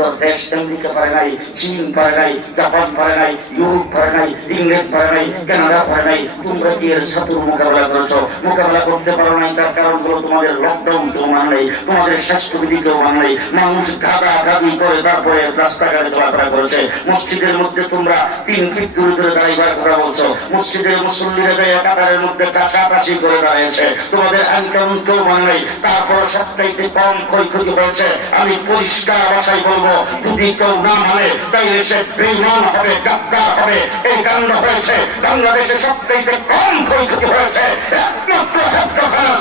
তোর দেশ আমেরিকা পারে নাই, চীন পারে নাই, জাপান পারে নাই, ইউরোপ পারে নাই, ইংল্যান্ড পারে নাই, কানাডা পারে নাই। তোমরা কি এর শত্রুর মোকাবেলা করেছো? মোকাবেলা করতে পারো নাই। তার কারণ হলো তোমাদের লকডাউন কেউ মানে নাই, তোমাদের স্বাস্থ্যবিধি কেউ মানে নাই। মানুষ গাদা গাদি করে তারপরে রাস্তাঘাটে চলাফেরা করেছে। মসজিদের মধ্যে তোমরা 3 ফিট দূরে দূরে দাঁড়াইবার কথা বলছো। মসজিদের মুসল্লিরা যায় কাতারের মধ্যে কাছাকাছি করে দাঁড়িয়েছে। তোমাদের আইন কানুন কেউ মানে নাই। তারপর সবচাইতে কম ক্ষয়ক্ষতি হয়েছে। আমি পরিষ্কার ভাষায় বলবো, যদি কেউ না মানে তাইলে সে বেঈমান হবে, গাদ্দার হবে। এই কাণ্ড হয়েছে বাংলাদেশে সবচাইতে কম ক্ষয়ক্ষতি হয়েছে একমাত্র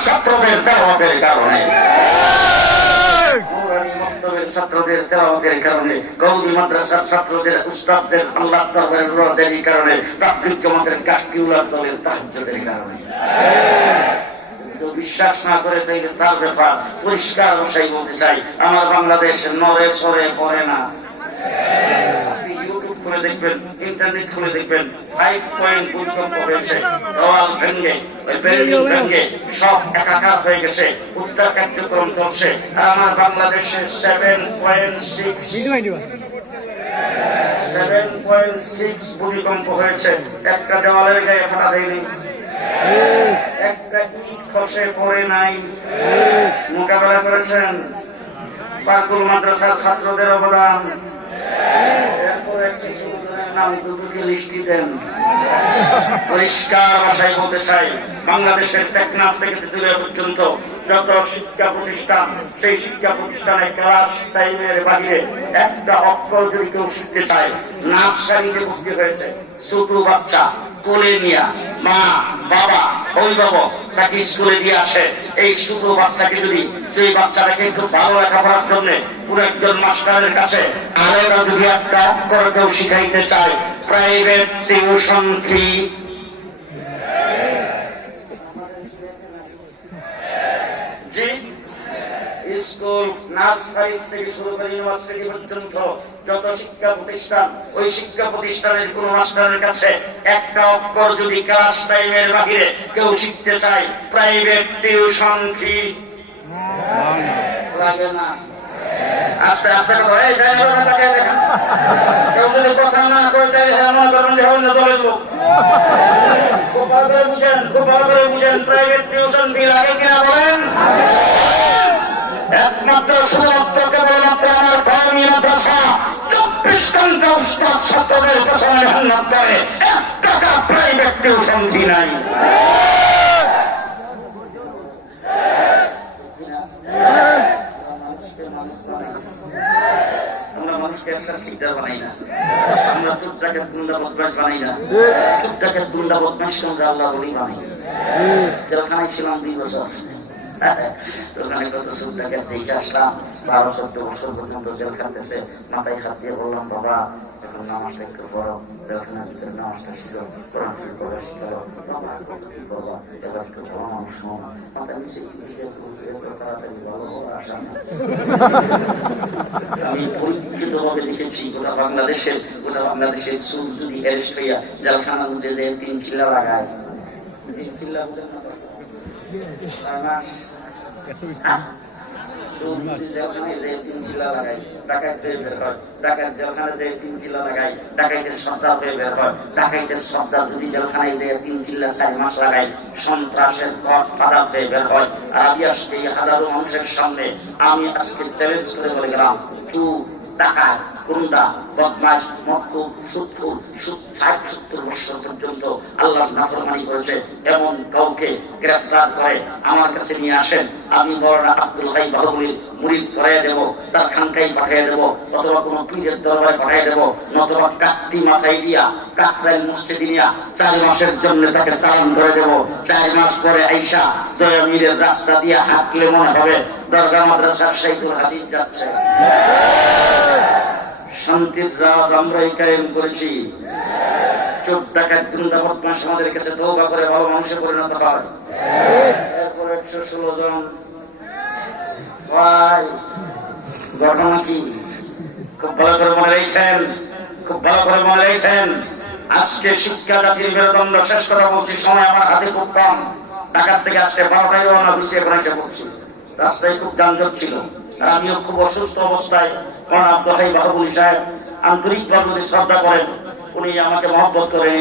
ছাত্রদের দাওয়াতের কারণে, ছাত্রদের তেলাওয়াতের কারণে, গৌরী মাদ্রাসার ছাত্রদের উস্তাদদের আল্লাহ দরবারের রোয়াদের কারণে, তাবলীগ জামাতের কাকিউলার দলের তাহাজ্জুদের কারণে। বিশ্বাস না করে তাইলে তার ব্যাপার পরিষ্কার ভাষায় বলতে চাই, আমার বাংলাদেশ নড়ে সরে পড়ে না। খুলে দেখবেন, ইন্টারনেট খুলে দেখবেন, 5 পয়েন্ট ভূমিকম্প হয়েছে। দেওয়াল ভেঙে, বিল্ডিং ভেঙে সব একাকার হয়ে গেছে। উদ্ধার কার্যক্রম চলছে। আর আমার বাংলাদেশে 7.6 ভূমিকম্প হয়েছে। একটা দেওয়ালের গায়ে ফাটা দেয়নি, একটা ইট খসে পড়ে নাই। মোকাবেলা করেছেন পাকুল মাদ্রাসার ছাত্রদের অবদান। পরিষ্কার ভাষায় বলতে চাই, বাংলাদেশের টেকনাফ থেকে তেতুলিয়া পর্যন্ত যত শিক্ষা প্রতিষ্ঠান, সেই শিক্ষা প্রতিষ্ঠানে ক্লাস টাইমের বাহিরে একটা অক্ষর যদি কেউ শিখতে চায়, নার্সারিতে ভর্তি হয়েছে ছোট বাচ্চা কোলে নিয়ে মা বাবা অভিভাবক তাকে স্কুলে দিয়ে আসে। এই ছোট বাচ্চাকে যদি সেই বাচ্চাটাকে একটু ভালো লেখাপড়ার জন্য পুরো একজন মাস্টারের কাছে আলাদা যদি একটা অক্ষর কেউ শিখাইতে চায়, private tuition fee school, nursery থেকে শুরু করে ইউনিভার্সিটি পর্যন্ত যত শিক্ষা প্রতিষ্ঠান, ওই শিক্ষা প্রতিষ্ঠানের কোন মাস্টারের কাছে একটা অক্ষর যদি ক্লাস টাইমের বাহিরে কেউ শিখতে চায়, প্রাইভেট টিউশন ফি লাগে না। আস্তে আস্তে কেউ যদি কথা না করতে খুব ভালো করে বুঝেন, খুব ভালো করে বুঝেন, প্রাইভেট টিউশন ফি লাগে কিনা বলেন। একমাত্র শুধুমাত্র কেবলমাত্র আমার কওমি মাদ্রাসা 24 ঘন্টা উস্তাদ ছাত্রদের পেছনে মেহনত করে, 1 টাকা প্রাইভেট টিউশন ফি নাই। আমরা মানুষকে একটা শিকদার বানাই না, আমরা চুপটাকে গুন্ডা বদমাশ বানাই না। চুপটাকে গুন্ডা বদমাশ আমরা আল্লাহ বলি বানাই। জেলখানায় ছিলাম 2 বছর, ওখানে কত সুন্দর দেখে আসলাম। 12-14 বছর পর্যন্ত জেল খাটতেছে। মাথায় হাত দিয়ে বললাম, বাবা এখন নামাজটা একটু পড়ো। জেলখানার ভিতরে নামাজটা শিখো, কোরআন শরীফ পড়া শিখো। বাবা কি করবো, এবার একটু ভালো মানুষ শোন। মাথায় নিচে তাড়াতাড়ি ভালো আসা না। আমি পরীক্ষিত ভাবে দেখেছি গোটা বাংলাদেশের চুল যদি অ্যারেস্ট হইয়া জেলখানার মধ্যে যে 3 চিল্লা লাগায়, 3 চিল্লা বুঝেন না, সন্ত্রাসের পথ বাধা হয়ে বের হয়। আর হাজারো মানুষের সামনে আমি আজকে চ্যালেঞ্জ করে বলে গেলাম, টাকা গুন্ডা বদমাশ মক্কু সুদখোর 60-70 বছর পর্যন্ত আল্লাহর নাফরমানি করেছে এমন কাউকে গ্রেফতার করে আমার কাছে নিয়ে আসেন। আমি মওলানা আব্দুল হাই বাহুবলীর মুরিদ করাইয়া দেবো, তার খানকাই পাঠিয়ে দেবো, অথবা কোনো পীরের দরবারে পাঠিয়ে দেবো, নতুবা কাকতি মাথায় দিয়া কাকরাইল মসজিদে নিয়া 4 মাসের জন্য তাকে চালান করে দেবো। 4 মাস পরে আইসা দয়ামীরের রাস্তা দিয়ে হাঁটলে মনে হবে দরগা মাদ্রাসার শাইখুল হাদিস যাচ্ছে। শান্তির রাজ আমরাই কায়েম করেছি। 14 টাকার গুন্ডা বদমাশ আমাদের কাছে তওবা করে ভালো মানুষে পরিণত হয়। এরপর 116 জন ভাই, ঘটনা কি খুব ভালো করে মনে রেখেছেন, খুব ভালো করে মনে রেখেছেন। আজকে শিক্ষা জাতির মেরুদণ্ড, শেষ কথা বলছি, সময় আমার হাতে খুব কম। ঢাকার থেকে আজকে 12টায় রওনা হয়েছে, এখন এসে পড়ছি। রাস্তায় খুব যানজট ছিল, আমিও খুব অসুস্থ অবস্থায় কারণ আব্দুল হাই বাহাবুল সাহেব আন্তরিকভাবে উনি শ্রদ্ধা করেন, উনি আমাকে মহব্বত করেন।